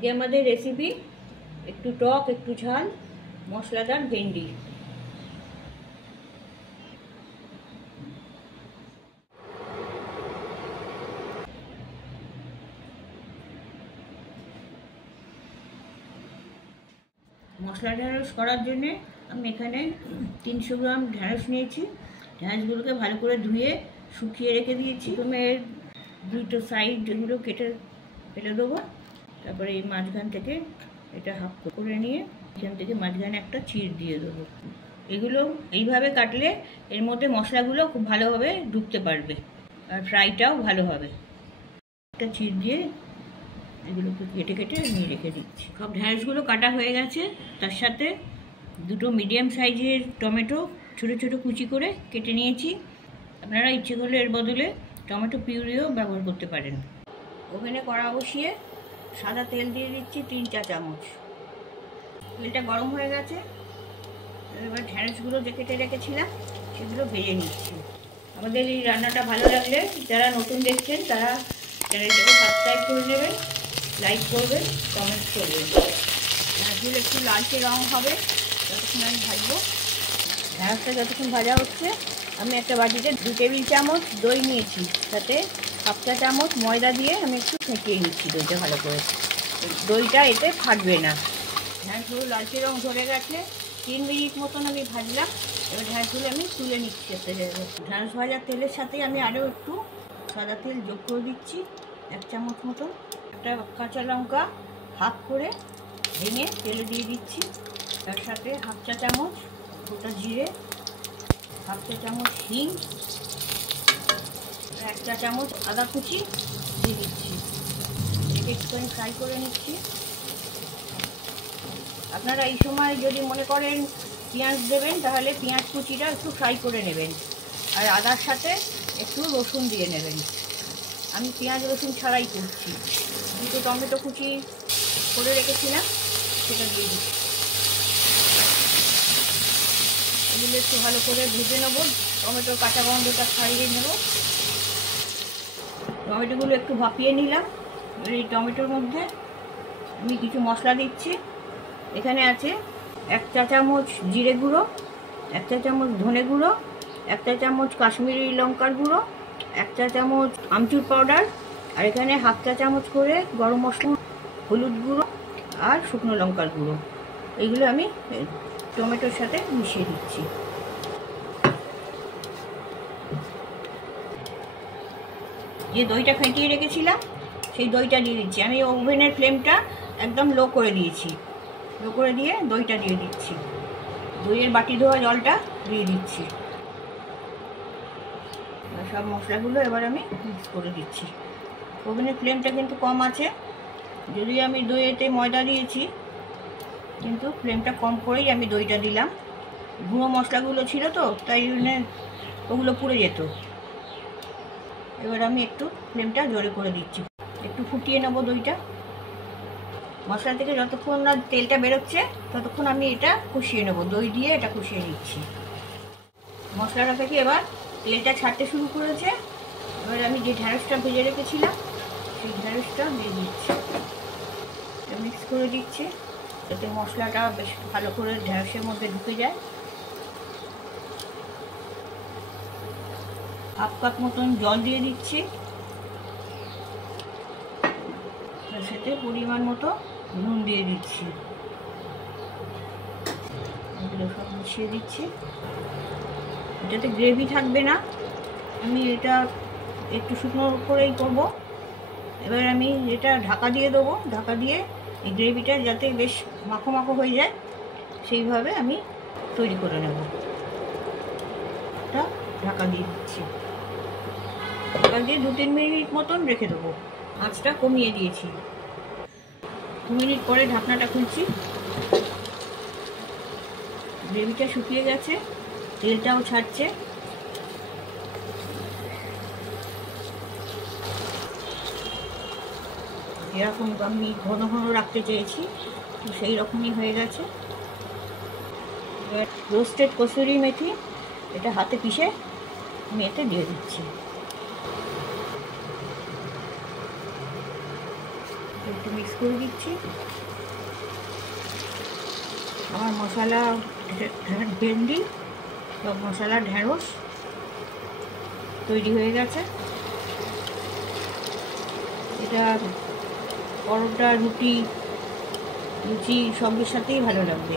আজকে আমাদের রেসিপি একটু টক একটু ঝাল মশলাদার ভেন্ডি। মশলা ঢ্যাঁড়স করার জন্যে আমি এখানে 300 গ্রাম ঢ্যাঁড়স নিয়েছি। ঢ্যাঁড়সগুলোকে ভালো করে ধুয়ে শুকিয়ে রেখে দিয়েছি। প্রথমে দুটো সাইড এগুলো কেটে ফেলে দেবো। তারপরে এই মাঝখান থেকে এটা হাফ করে নিয়ে এখান থেকে মাঝখানে একটা চিড় দিয়ে দেবো। এগুলো এইভাবে কাটলে এর মধ্যে মশলাগুলো খুব ভালোভাবে ঢুকতে পারবে আর ফ্রাইটাও ভালো হবে। একটা চিড় দিয়ে এগুলোকে কেটে কেটে নিয়ে রেখে দিচ্ছি। সব ঢ্যাঁড়সগুলো কাটা হয়ে গেছে। তার সাথে দুটো মিডিয়াম সাইজের টমেটো ছোটো ছোটো কুচি করে কেটে নিয়েছি। আপনারা ইচ্ছে করলে এর বদলে টমেটো পিউরিও ব্যবহার করতে পারেন। ওভেনে কড়া বসিয়ে সাদা তেল দিয়ে দিচ্ছি 3-4 চামচ। তেলটা গরম হয়ে গেছে। এবার ঢ্যাঁড়সগুলো যে কেটে রেখেছিলাম সেগুলো ভেজে নিচ্ছি। আমাদের এই রান্নাটা ভালো লাগলে যারা নতুন দেখছেন তারা চ্যানেলটাকে সাবস্ক্রাইব করে নেবেন, লাইক করবেন, কমেন্ট করবেন। ঢ্যাঁড়সগুলো একটু লালচে রং হবে যতক্ষণ আমি ভাজবো। ঢ্যাঁড়সটা যতক্ষণ ভাজা হচ্ছে আমি একটা বাটিতে 2 টেবিল চামচ দই নিয়েছি। তাতে 1/2 চা চামচ ময়দা দিয়ে আমি একটু ফেটিয়ে নিচ্ছি দইটা ভালো করে। দইটা এতে ফাটবে না। ঢ্যাঁড়সগুলো লালচে রং ধরে গেছে। 3 মিনিট মতন আমি ভাজলাম। এবার ঢ্যাঁড়সগুলো আমি তুলে নিচ্ছি একটা জায়গায়। ঢ্যাঁড়স ভাজার তেলের সাথে আমি আরও একটু সাদা তেল যোগ করে দিচ্ছি 1 চামচ মতন। একটা কাঁচা লঙ্কা হাফ করে ভেঙে তেলে দিয়ে দিচ্ছি। তার সাথে 1/2 চা চামচ গোটা জিরে, 1/2 চা চামচ হিং, 1 চা চামচ আদা কুচি দিয়ে দিচ্ছি। এটাকে একটুখানি ফ্রাই করে নিচ্ছি। আপনারা এই সময় যদি মনে করেন পেঁয়াজ দেবেন তাহলে পেঁয়াজ কুচিটা একটু ফ্রাই করে নেবেন আর আদার সাথে একটু রসুন দিয়ে নেবেন। আমি পেঁয়াজ রসুন ছাড়াই করছি। দুটো টমেটো কুচি করে রেখেছিলাম সেটা দিয়ে দিচ্ছি। এগুলো একটু ভালো করে ভেজে নেবো। টমেটোর কাঁচা গন্ধটা ছাড়িয়ে নেব। টমেটোগুলো একটু ভাপিয়ে নিলাম। এই টমেটোর মধ্যে আমি কিছু মশলা দিচ্ছি। এখানে আছে 1 চা চামচ জিরে গুঁড়ো, 1 চা চামচ ধনে গুঁড়ো, 1 চা চামচ কাশ্মীরি লঙ্কার গুঁড়ো, 1 চা চামচ আমচুর পাউডার, আর এখানে 1/2 চা চামচ করে গরম মশলা, হলুদ গুঁড়ো আর শুকনো লঙ্কার গুঁড়ো। এইগুলো আমি টমেটোর সাথে মিশিয়ে দিচ্ছি। যে দইটা ফেটিয়ে রেখেছিলাম সেই দইটা দিয়ে দিচ্ছি। আমি ওভেনের ফ্লেমটা একদম লো করে দিয়েছি। লো করে দিয়ে দইটা দিয়ে দিচ্ছি। দইয়ের বাটি ধোয়া জলটা দিয়ে দিচ্ছি। সব মশলাগুলো এবার আমি মিক্স করে দিচ্ছি। ওভেনের ফ্লেমটা কিন্তু কম আছে। যদিও আমি দইয়েতে ময়দা দিয়েছি কিন্তু ফ্লেমটা কম করেই আমি দইটা দিলাম। গুঁড়ো মশলাগুলো ছিল তো তাই জন্যে ওগুলো পুড়ে যেত। এবার আমি একটু ফ্লেমটা জোরে করে দিচ্ছি। একটু ফুটিয়ে নেবো দইটা। মশলা থেকে যতক্ষণ না তেলটা বেরোচ্ছে ততক্ষণ আমি এটা কষিয়ে নেবো। দই দিয়ে এটা কষিয়ে নিচ্ছি। মশলাটা থেকে এবার তেলটা ছাড়তে শুরু করেছে। এবার আমি যে ঢ্যাঁড়সটা ভেজে রেখেছিলাম সেই ঢ্যাঁড়সটা দিয়ে দিচ্ছি। মিক্স করে দিচ্ছি যাতে মশলাটা বেশ ভালো করে ঢ্যাঁড়সের মধ্যে ঢুকে যায়। 1/2 কাপ মতন জল দিয়ে দিচ্ছি। তার সাথে পরিমাণ মতো নুন দিয়ে দিচ্ছি। এগুলো সব মিশিয়ে দিচ্ছি। এটাতে গ্রেভি থাকবে না। আমি এটা একটু শুকনো করেই করব। এবার আমি এটা ঢাকা দিয়ে দেবো। ঢাকা দিয়ে এই গ্রেভিটা যাতে বেশ মাখো মাখো হয়ে যায় সেইভাবে আমি তৈরি করে নেব। এটা ঢাকা দিয়ে দিচ্ছি। ঢাকা দিয়ে 2-3 মিনিট মতন রেখে দেবো। আঁচটা কমিয়ে দিয়েছি। 2 মিনিট পরে ঢাকনাটা খুলছি। গ্রেভিটা শুকিয়ে গেছে, তেলটাও ছাড়ছে। যেরকম আমি ঘন ঘন রাখতে চেয়েছি সেই রকমই হয়ে গেছে। রোস্টেড কসুরি মেথি এটা হাতে পিষে আমি এতে দিয়ে দিচ্ছি। একটু মিক্স করে দিচ্ছি। আমার মশলা ভেন্ডি বা মশলা ঢেঁড়স তৈরি হয়ে গেছে। এটা পরোটা, রুটি, লুচি সবের সাথেই ভালো লাগবে।